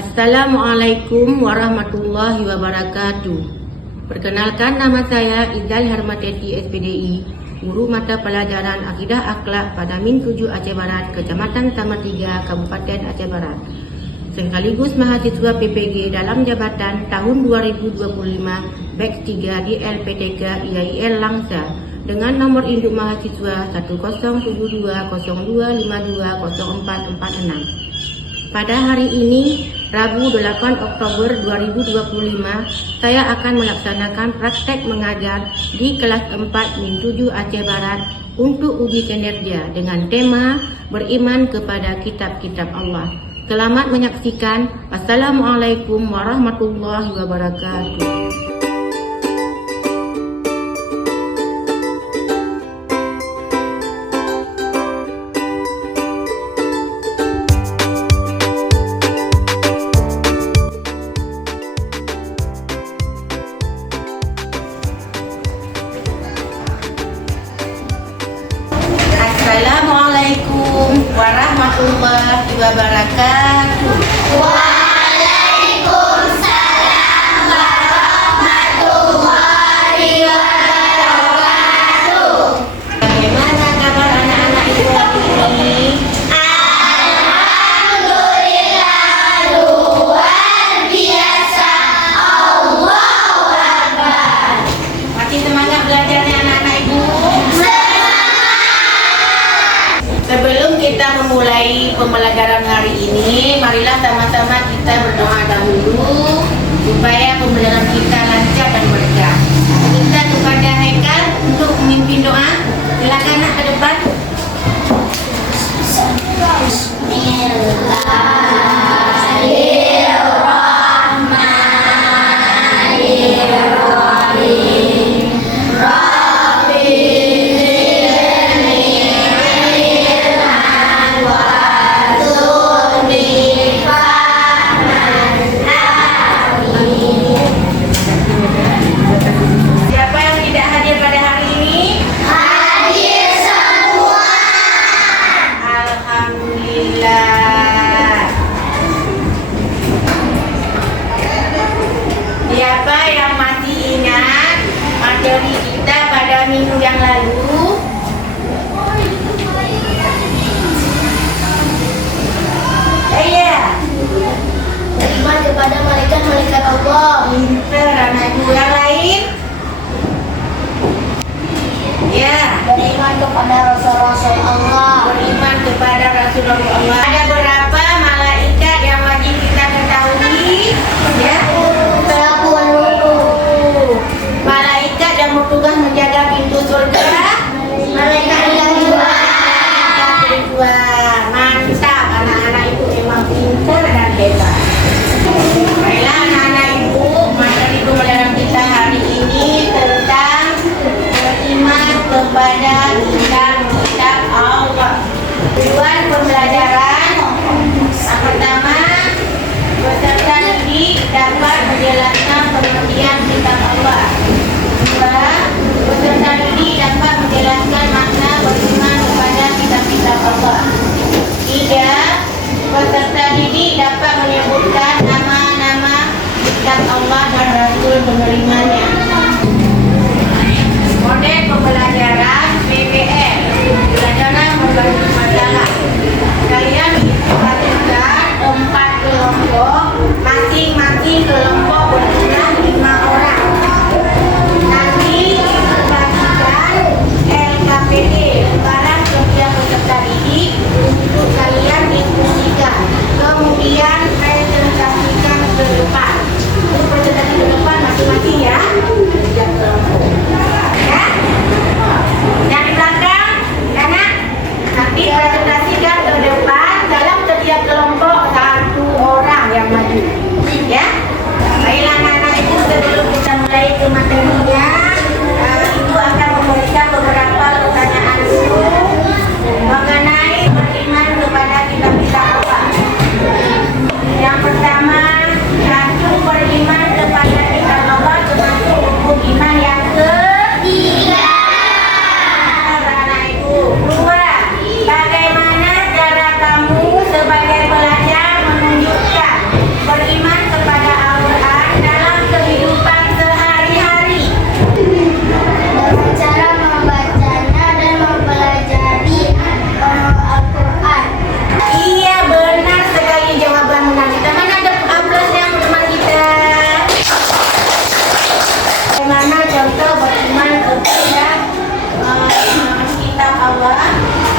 Assalamualaikum warahmatullahi wabarakatuh. Perkenalkan, nama saya Izzal Harmateti SPDI, Guru Mata Pelajaran Akidah Akhlak pada Min 7 Aceh Barat, Kecamatan Samatriga, Kabupaten Aceh Barat. Sekaligus mahasiswa PPG dalam jabatan tahun 2025 batch 3 di LPTK IAIN Langsa dengan nomor induk mahasiswa 107202520446. Pada hari ini, Rabu 8 Oktober 2025, saya akan melaksanakan praktek mengajar di kelas 4 Min 7 Aceh Barat untuk uji kinerja dengan tema beriman kepada kitab-kitab Allah. Selamat menyaksikan. Assalamualaikum warahmatullahi wabarakatuh. Assalamualaikum warahmatullahi wabarakatuh. Waalaikumsalam warahmatullahi wabarakatuh. Bagaimana kabar anak-anak ibu hari ini? Alhamdulillah, luar biasa. Allahu Akbar. Masih semangat belajarnya anak-anak ibu? Sebelum kita memulai pembelajaran hari ini, marilah sama-sama kita berdoa dahulu supaya pembelajaran kita lancar dan berkah. Minta kepada Haikal untuk memimpin doa. Silakan nak ke depan. Bismillahirrahmanirrahim. Rabbi zidni ilman warzuqni fahman. Amin. Siapa yang tidak hadir pada hari ini? Hadir semua. Alhamdulillah. Siapa yang masih ingat materi kita pada minggu yang lalu? Iya. Beriman kepada malaikat-malaikat Allah. Pinter anak ibu. Yang lain? Ya. Beriman kepada Rasul-Rasul Allah. Beriman kepada Rasulullah Allah. Ada berapa malaikat yang wajib kita ketahui? Ya. 10 malaikat yang bertugas menjaga pintu surga. Malaikat yang dua. Kedua, mantap, anak-anak ibu memang pintar dan hebat. Baiklah anak-anak ibu, materi pembelajaran kita hari ini tentang beriman kepada kitab-kitab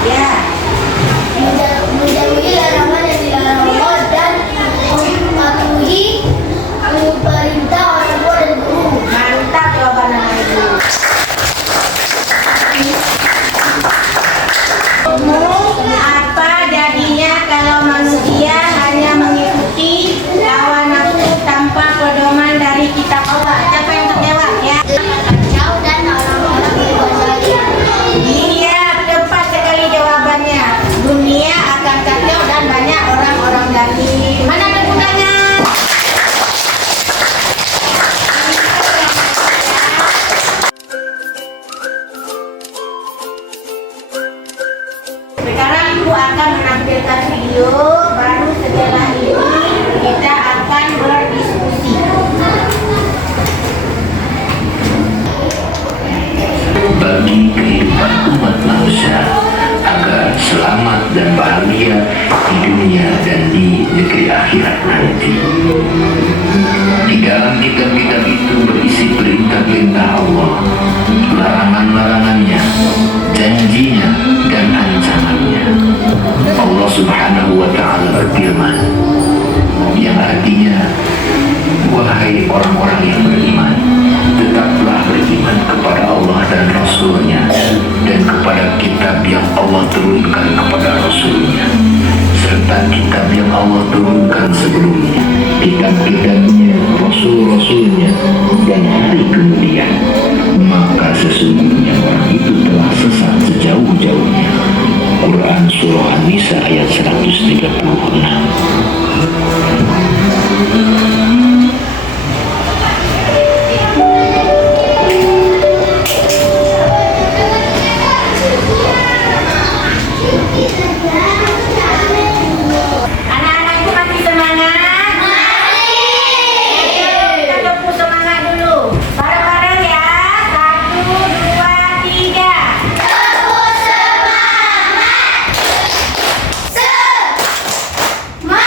Ya. Menjauhi larangan yang dilarang Allah dan mematuhi perintah orang tua dan guru. Mantap jawaban anak ibu. Apa jadinya kalau manusia hanya mengikuti hawa nafsu tanpa pedoman dari kitab Allah? Siapa yang terjawab ya? Kacau dan orang-orang berkuasa. Iya, tepat sekali jawabannya. Dunia akan kacau dan banyak orang-orang zalim. Mana tepuk tangan? Sekarang ibu akan menampilkan video, baru setelah ini kita akan berdiskusi. Bagi kehidupan umat manusia agar selamat dan bahagia di dunia dan di negeri akhirat nanti. Di dalam kitab-kitab itu berisi perintah-perintah Allah, larangan-larangannya, janjinya, dan ancamannya. Allah Subhanahu wa Ta'ala berfirman, yang artinya, wahai orang-orang yang beriman, tetaplah beriman kepada Allah dan Rasul-Nya dan kepada kitab yang Allah turunkan kepada Rasul-Nya serta kitab yang Allah turunkan sebelumnya, kitab-kitabnya, Rasul-Rasulnya dan hari kemudian. Maka sesungguhnya orang itu telah sesat sejauh-jauhnya. Quran Surah An-Nisa ayat 136. Anak-anakku masih semangat? Ayo, kita tepuk semangat dulu. Bareng-bareng ya. 1, 2, 3. Tepuk semangat. Semangat.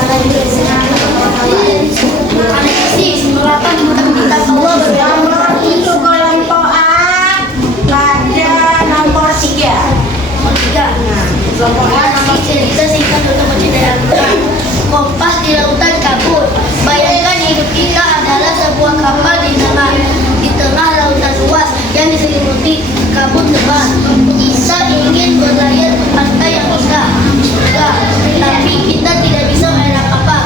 Analisis menerapkan kitab Allah bersama Untuk kelompok A, pelajaran nomor 3. Kelompok A nama cerita singkat untuk mencintai Al-Quran. Kompas di lautan kabut. Bayangkan hidup kita adalah sebuah kapal di tengah lautan luas yang diselimuti kabut tebal. Isa ingin berlayar ke pantai yang indah, surga, tapi kita tidak bisa mengenal apa.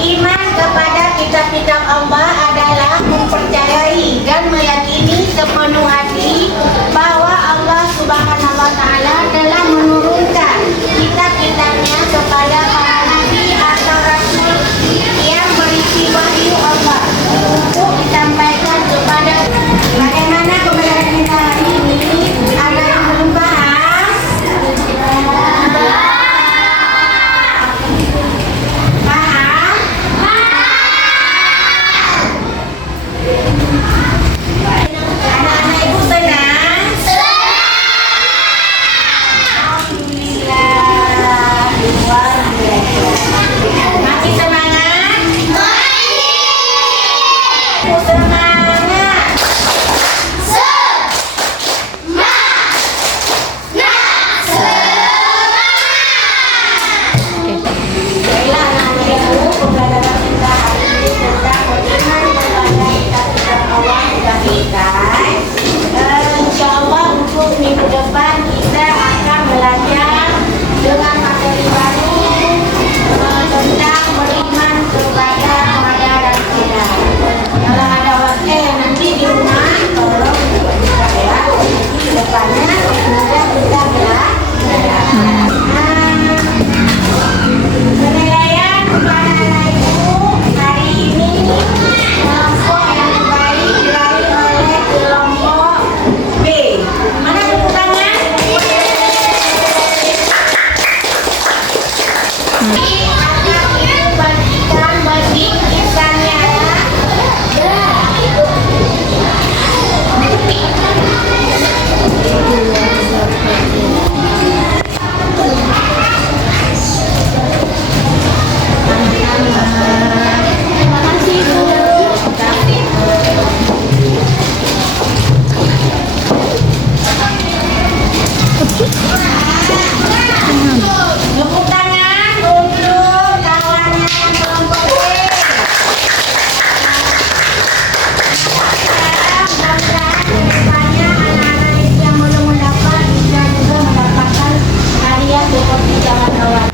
Iman kepada kitab-kitab Allah adalah mempercayai dan meyakini sepenuh hati bahwa Allah Subhanahu wa Ta'ala telah menurunkan kitab-kitabnya kepada para nabi atau rasul yang berisi wahyu Allah untuk disampaikan kepada. Bagaimana kebenaran kita hari ini? Ada yang belum paham? Paham? Anak-anak ibu tenang. Alhamdulillah, luar biasa. Masih semangat? Semangat. Baiklah anak-anak ibu, pembelajaran kita hari ini tentang beriman kepada kitab-kitab Allah sudah selesai. Insya Allah untuk minggu depan kita akan belajar dengan materi baru tentang beriman kepada Qadar dan Qadar. Kalau ada waktu nanti di rumah tolong dibuka ya. Di depannya semoga kita belajar. Penilaian kepada anak ibu hari ini kelompok yang terbaik diraih oleh kelompok B. Mana tepuk tangan? Anak ibu bagikan bagi-bagikannya ya. Tepuk tangan untuk kawannya kelompok B. Mudah-mudahan kedepannya anak-anak yang belum mendapat bisa juga mendapatkan hadiah seperti kawan-kawan.